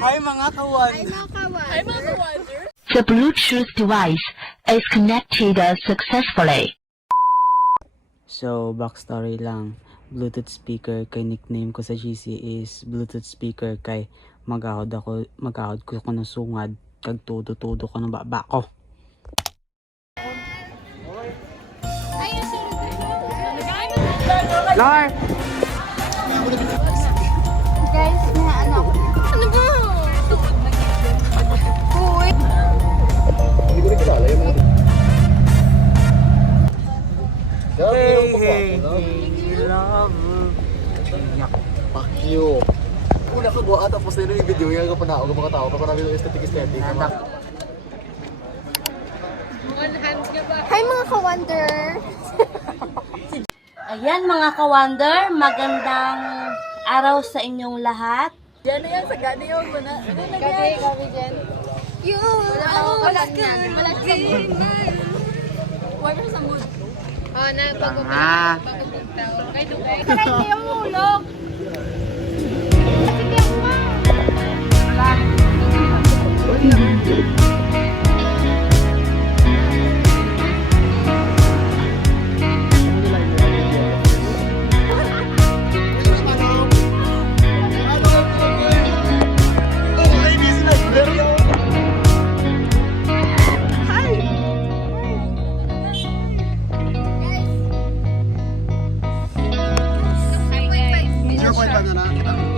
Hi mga kawan. Hi mga ka-wonder. The Bluetooth device is connected successfully. So, backstory lang. Bluetooth speaker kay nickname ko sa GC is Bluetooth speaker kay magahod ko ng sungad kag tudo-tudo ko ng baba ko. Lar! Guys, may ano ba? Uy. Hey, love. Fuck you. Una ka buha tapos na yung video yung kapanaog ng mga tao kapag namin yung aesthetic. Hi mga ka-wonder. Ayan mga ka-wonder, magandang araw sa inyong lahat. Yan na yan, sa gani yung muna. Gabi dyan. Malaki. Wala sa mood. Oh, na pagubitaw. Tara, hindi yung hulog. Sige ako ma.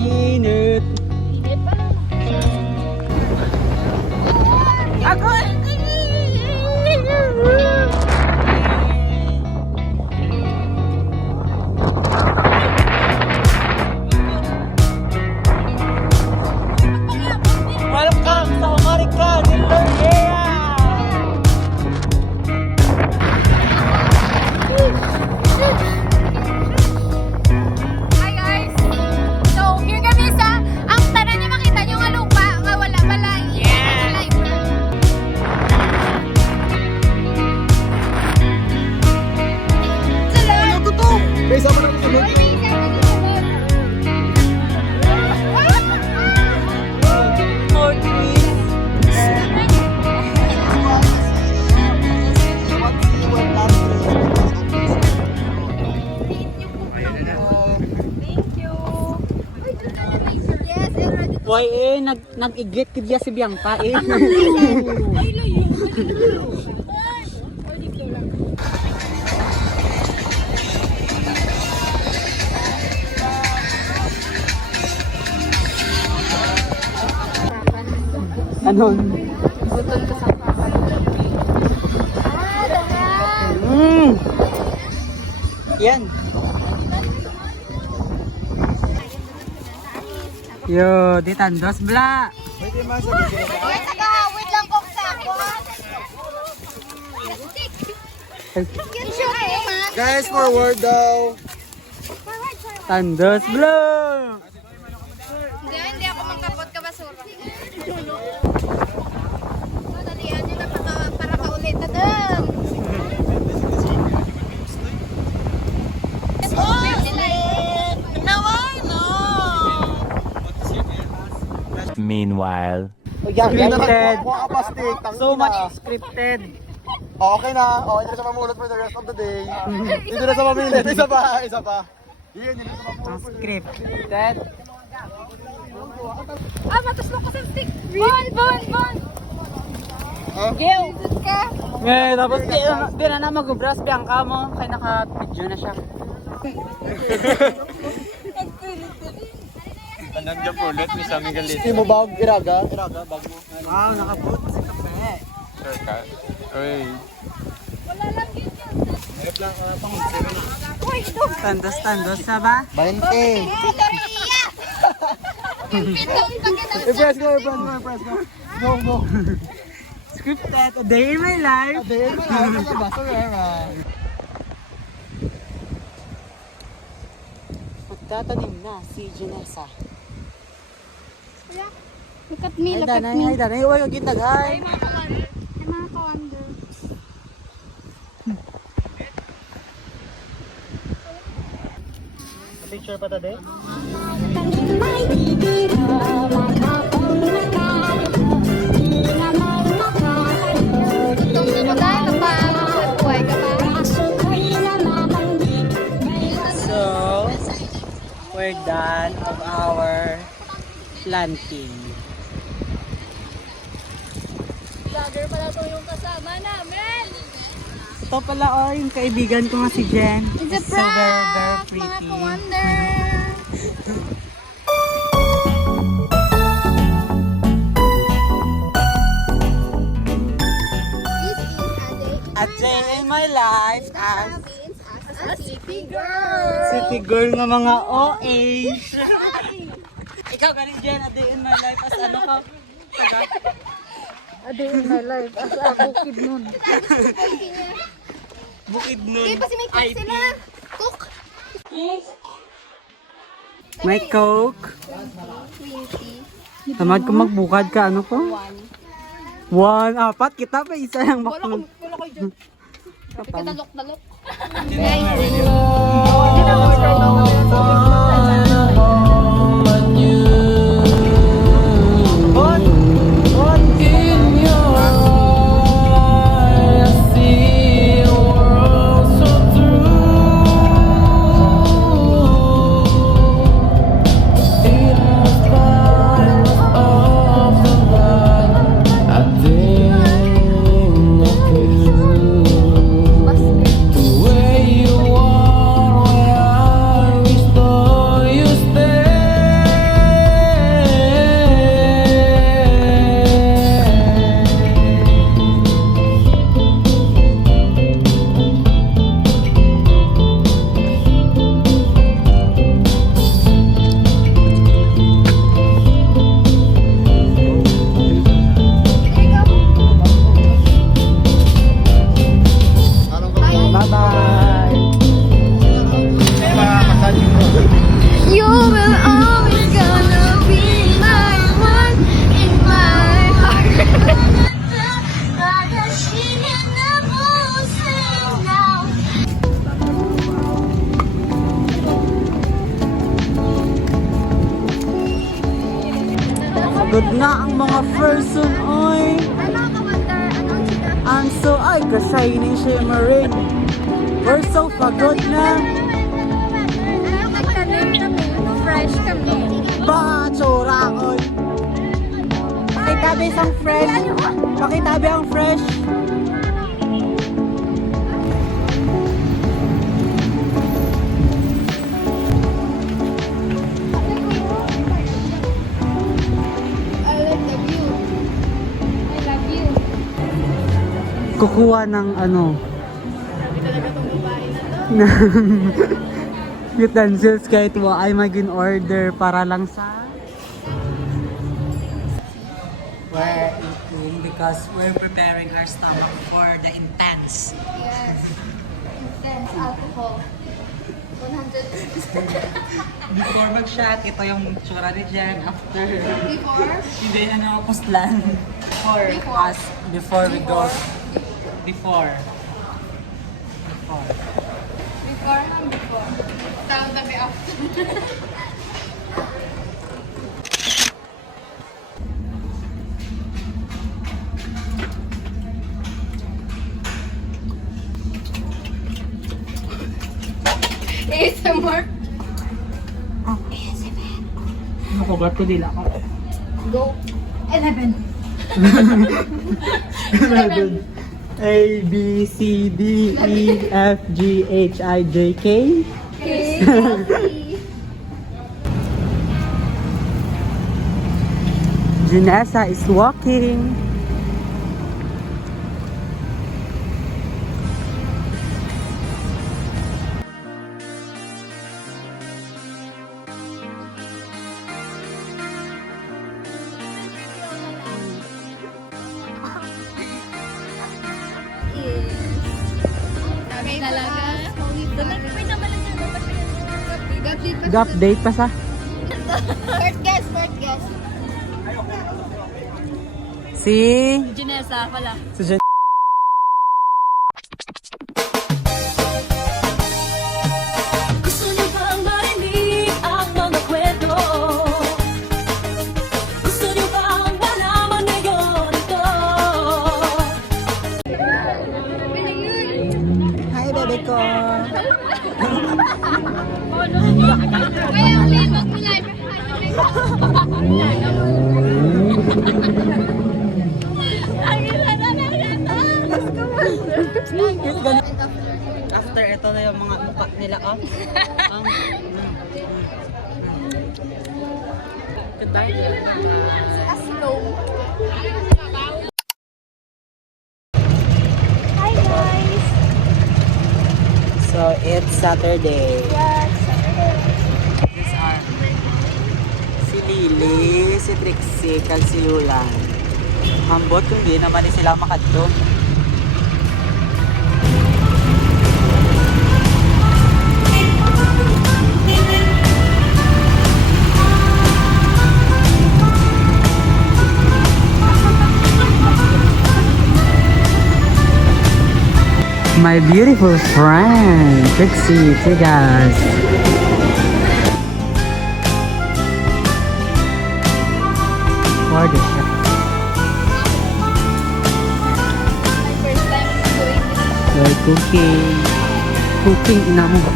Init. Ako! Welcome sa America! Hi guys! So, here kami sa ang tara niya makita niyo nga lupa nga wala balay. Yeah! Ano ko to? May isa pa naman yun. More trees. Why nag-igit kidya si Bianca Anon? Yan. Yo, di tandos bla. Wait lang kung sa ako. Guys, forward daw. Tandos bla. Hindi ako mangkapot ka basura. Dalian nyo na para kaulit na doon. Meanwhile, Scripted. Scripted. So much scripted. Okay na. Okay na siya mamulot for the rest of the day. Dito na sa mamilit. Isa pa. Yun, hindi na sa mamulot. Ang scripted. Matas mo ko sa stick. Bon. Gil. Ka. Ngayon, tapos di na mag-ubras Bianca mo. Kaya naka-video na siya. anong dyan pulot ni Sammy Galit? Hindi mo bag, iraga, bag mo. Wow, naka-boot si kape. Sure ka? Uy. Tandos sa ba? 20. I-press ko. Go. Scripted, a day in my life. Aday mo na. Ito ba? Sorera. Magtatanim na si Janessa. Look at me, Ay, danay. Huwag yung gitaghay. Ay, mga ka-wonder. Picture pa ta de? May bibira, planting. Vlogger pala to yung kasama namin. Ito pala yung kaibigan ko nga si Jen. It's a So very, very prank, mga pretty. ka-wonder. A day in my life as A city girl. city girl ng mga OA. Ikaw galing Jen, a day in my life as ano ko? A day in my life as a bukid nun. Bukid nun. Di ba si may cook IT. sila? Cook. May Coke. 20. Tamad ko magbukad ka, ano ko? 1, 4, kita pa isa lang bakong. Wala ko dyan. Dalok-dalok. Bye-bye. You will always gonna be my one in my heart. Good na ang mga person, oy. Ano ka wonder? Ano ang sila? I'm so, ay, ka-shining shimmering. We're so pagod na. Ano kami? Fresh kami. Ba, tsura, oy. Pakitabi isang fresh. Pakitabi ang fresh. I like the view. I love you. Kukuha ng ano. Sabi talaga tong babae na to. Utensils kahit wa ay magin order para lang sa we're eating because we're preparing our stomach for the intense. Yes. Intense alcohol. 100. Before mag-shot, ito yung tsura ni Jen. After, Before? hindi ano, postlan for Before. us before we go. Before. Before and before. Tawag tabi after. ASMR. Ako ba ito dila ko? Go. 11. A, B, C, D, E, F, G, H, I, J, K. Okay. Janessa is walking. Okay, talaga. May naman lang yan. Update pa sa. First guess, first guess. Si Janessa pala. si Jen. Gusto niyo bang marinig ang mga kwento? Gusto niyo bang malaman ngayon ito? Hi, bebe ko. Kaya ulit, wag mo live. nila, oh. Hi guys! So, it's Saturday. Yes, These are si Lily, si Trixie, kag si Lulan. Hambot kung di naman sila makadto. My beautiful friend, Trixie Tigas. What the heck? my first time doing this. We're cooking. Cooking, ina mo.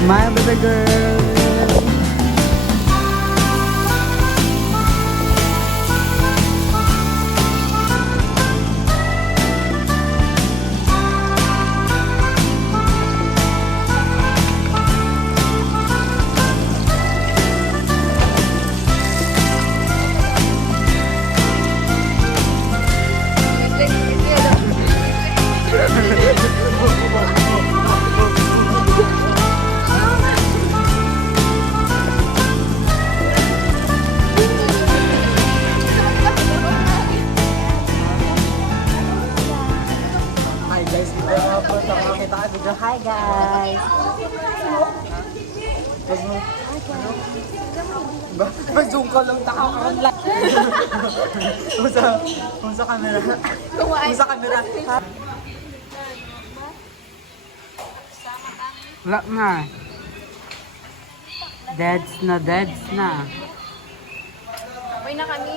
Smile, baby girl. Hi guys, Hi guys. Mag-zoom ka lang tao ang lang. Sa camera. Sa camera. Wala na. Deads na. Uwi na kami.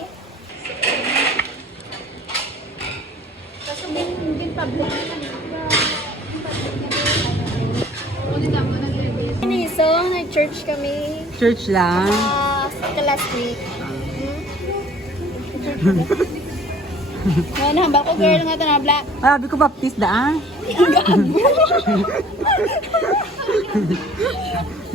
Kaso din public na kami. So, nag-church kami Church lang. last week. Ano, hambal ko girl nga ito na black. Sabi ko baptist daan.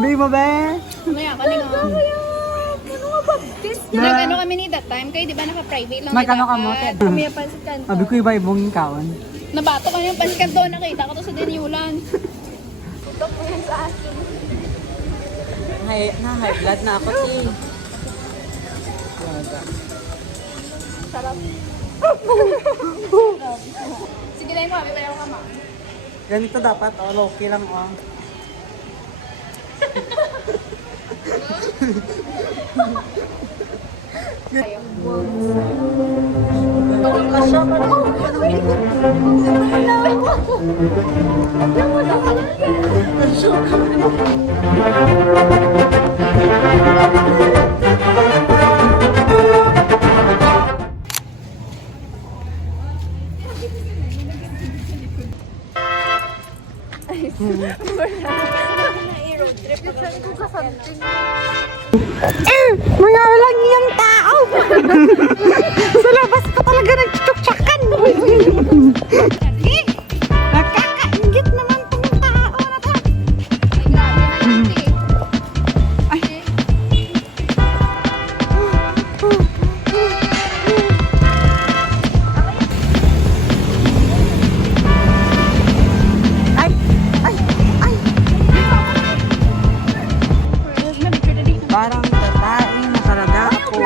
Hindi mo ba? Maya ka nga. Ano nga baptist? Nag-ano kami ni that time kayo, di ba naka-private lang. Magkano ka mo, Ted? Kami yung pansit kanto. Sabi ko iba ibong kaon. Nabato kami yung pansit kanto, nakita ko to sa Dinyulan. Tutok mo yan sa akin. High blood na ako, eh. Sarap. Sige lang mo, kami pa yung kama. Ganito dapat, oh, low-key lang, oh. Mga walang iyang tao! Sa labas ka talaga nagtsutsyakan! Nakakaingit naman tong tao na to! Ay, grabe na yun eh. Ay! Ay! Ay! Ay! Parang tatain na talaga ako.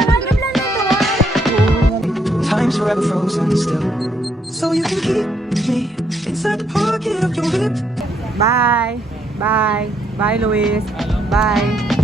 Time's forever frozen still. So you can keep me inside the pocket of your lip. Bye! Bye! Bye, Luis! Bye!